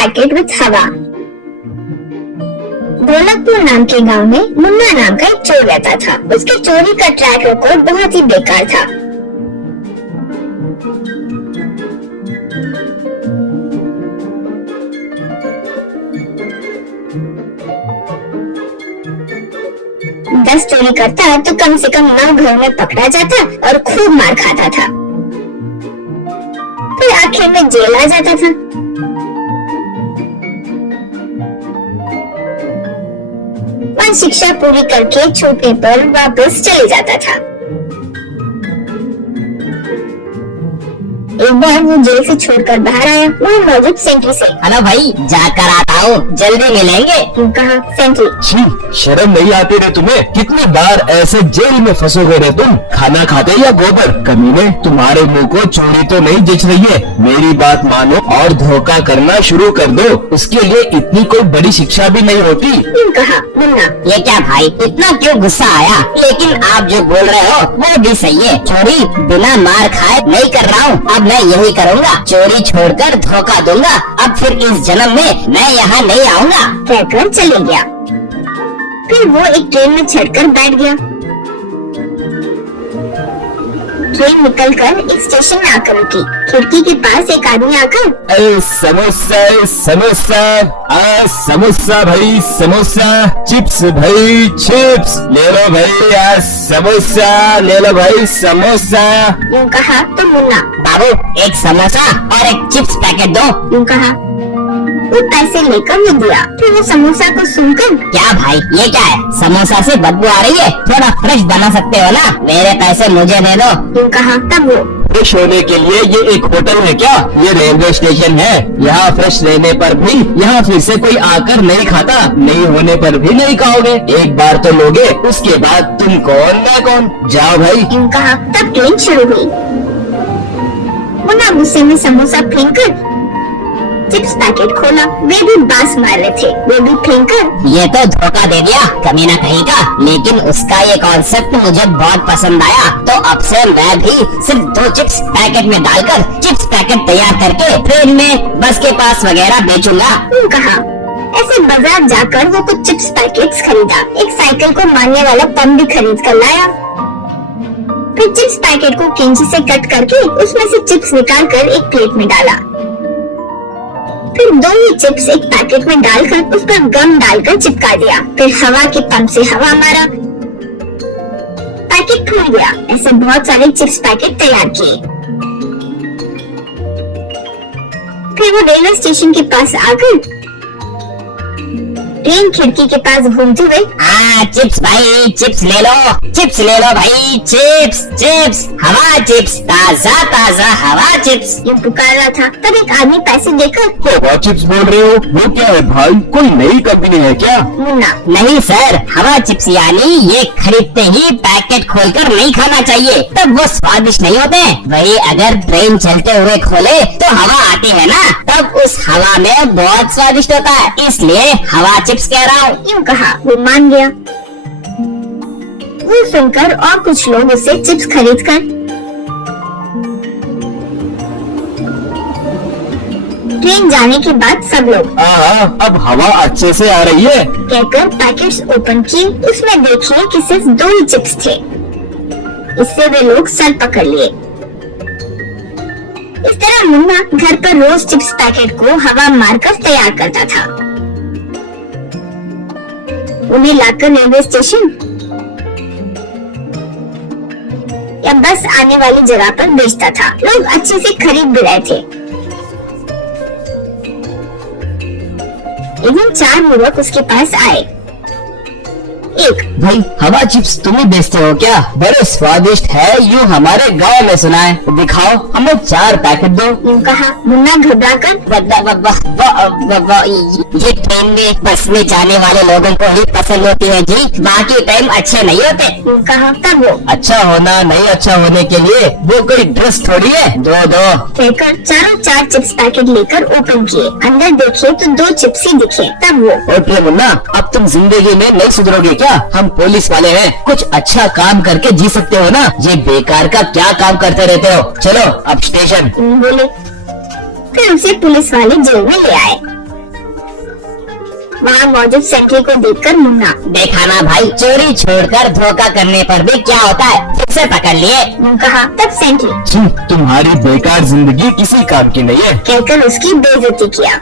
Packet with हवा। ढोलकपुर नाम के गांव में मुन्ना नाम का एक चोर रहता था। उसके चोरी का ट्रैक रिकॉर्ड बहुत ही बेकार था। दस चोरी करता तो कम से कम 9 घरों में पकड़ा जाता और खूब मार खाता था। फिर आखिर में जेल आ जाता था। वहाँ शिक्षा पूरी करके छूटने पर वापस चले जाता था। एक बार वो जेल से छोड़कर बाहर आया। वो मौजूद सेंट्री से, हेलो भाई, जाकर आता हूँ, जल्दी मिलेंगे। कहा सेंट्री। छी, शर्म नहीं आती रे तुम्हें? कितनी बार ऐसे जेल में फंसोगे रे तुम? खाना खाते या गोबर? कमीने, तुम्हारे मुंह को चोरी तो नहीं जच रही है। मेरी बात मानो और धोखा करना शुरू कर दो। उसके लिए इतनी कोई बड़ी शिक्षा भी नहीं होती। कहा मुन्ना। ये क्या भाई, इतना क्यों गुस्सा आया? लेकिन आप जो बोल रहे हो वो भी सही है। चोरी बिना मार खाए नहीं कर रहा हूँ। अब मैं यही करूँगा, चोरी छोड़कर धोखा दूंगा। अब फिर इस जन्म में मैं यहाँ नहीं आऊँगा। कहकर चले गया। फिर वो एक ट्रेन में चढ़कर बैठ गया। ट्रेन निकलकर एक स्टेशन में आकर रुकी। खिड़की के पास एक आदमी आकर, समोसा समोसा, समोसा भाई समोसा, चिप्स भाई चिप्स, ले लो भाई समोसा, ले लो भाई समोसा। यूँ कहा तो मुन्ना, बाबू एक समोसा और एक चिप्स पैकेट दो। यूँ कहा। वो पैसे लेकर वो दिया। फिर वो समोसा को सुनकर, क्या भाई ये क्या है? समोसा से बदबू आ रही है, थोड़ा फ्रेश बना सकते हो ना? मेरे पैसे मुझे दे दो। यूँ कहा। तब वो, फ्रेश होने के लिए ये एक होटल है क्या? ये रेलवे स्टेशन है। यहाँ फ्रेश रहने पर भी यहाँ फिर से कोई आकर नहीं खाता, नहीं होने पर भी नहीं खाओगे। एक बार तो लोगे, उसके बाद तुम कौन मैं कौन। जाओ भाई। यूँ कहा। तब ट्रेन शुरू हुई। मुन्ना गुस्से में समोसा फेंककर चिप्स पैकेट खोला। वे भी बांस मार रहे थे। वे भी फेंककर, ये तो धोखा दे दिया कमीना कहीं का। लेकिन उसका ये कॉन्सेप्ट मुझे बहुत पसंद आया। तो अब से मैं भी सिर्फ 2 चिप्स पैकेट में डालकर चिप्स पैकेट तैयार करके ट्रेन में, बस के पास वगैरह बेचूंगा। कहा। ऐसे बाजार जाकर वो कुछ चिप्स पैकेट्स खरीदा। एक साइकिल को मारने वाला पंप भी खरीद कर लाया। फिर चिप्स पैकेट को कैंची से कट करके उसमें से चिप्स निकालकर एक प्लेट में डाला। फिर 2 ही चिप्स एक पैकेट में डालकर उस पर गम डालकर चिपका दिया। फिर हवा के पंप से हवा मारा, पैकेट खुल गया। ऐसे बहुत सारे चिप्स पैकेट तैयार किए। फिर वो रेलवे स्टेशन के पास आकर ट्रेन खिड़की के पास घूमते हुए, चिप्स भाई चिप्स ले लो, चिप्स ले लो भाई, चिप्स चिप्स, हवा चिप्स, ताजा ताजा हवा चिप्स, यूँ पुकार रहा था। तब एक आदमी पैसे देकर, हवा चिप्स बोल रहे हो? वो क्या है भाई, कोई नई कंपनी है क्या? मुन्ना। नहीं सर, हवा चिप्स यानी ये खरीदते ही पैकेट खोलकर नहीं खाना चाहिए, तब वो स्वादिष्ट नहीं होते। वही अगर ट्रेन चलते हुए खोले तो हवा आती है ना, तब उस हवा में बहुत स्वादिष्ट होता है, इसलिए हवा चिप्स कह रहा हूँ। यूँ कहा। वो मान गया। वो सुनकर और कुछ लोग उससे चिप्स खरीदकर ट्रेन जाने के बाद सब लोग, अब हवा अच्छे से आ रही है कहकर पैकेट्स ओपन किए। उसमें देखिए कि सिर्फ 2 ही चिप्स थे। इससे वे लोग सर पकड़ लिए। इस तरह मुन्ना घर पर रोज चिप्स पैकेट को हवा मारकर तैयार करता था। उन्हें लाकर रेलवे स्टेशन या बस आने वाली जगह पर बेचता था। लोग अच्छे से खरीद भी रहे थे। एक दिन 4 युवक उसके पास आए। एक, भाई हवा चिप्स तुम ही बेचते हो क्या? बड़े स्वादिष्ट है, यूँ हमारे गांव में सुना है। दिखाओ, हमें 4 पैकेट दो। यूँ कहा। मुन्ना घबराकर, ये ट्रेन में बस में जाने वाले लोगों को ही पसंद होती है जी, बाकी टाइम अच्छे नहीं होते। यूँ कहा। तब वो, अच्छा होना नहीं अच्छा होने के लिए वो कोई ड्रेस थोड़ी है। दो कहकर चारों 4 चिप्स पैकेट लेकर ओपन किए। अंदर देखे तो 2 चिप्स ही दिखे। तब वो, ओके मुन्ना, अब तुम जिंदगी में नहीं सुधरोगे क्या? हम पुलिस वाले हैं, कुछ अच्छा काम करके जी सकते हो ना। ये बेकार का क्या काम करते रहते हो? चलो अब स्टेशन। बोले। फिर उसे पुलिस वाले जेल में ले आए। वहाँ मौजूद सेंट्री को देखकर मुन्ना। देखा ना भाई, चोरी छोड़कर धोखा करने पर भी क्या होता है, फिर से पकड़ लिए। यूं कहा तब सेंट्री तुम्हारी बेकार जिंदगी किसी काम की नहीं है। कहकर उसकी बेइज्जती किया।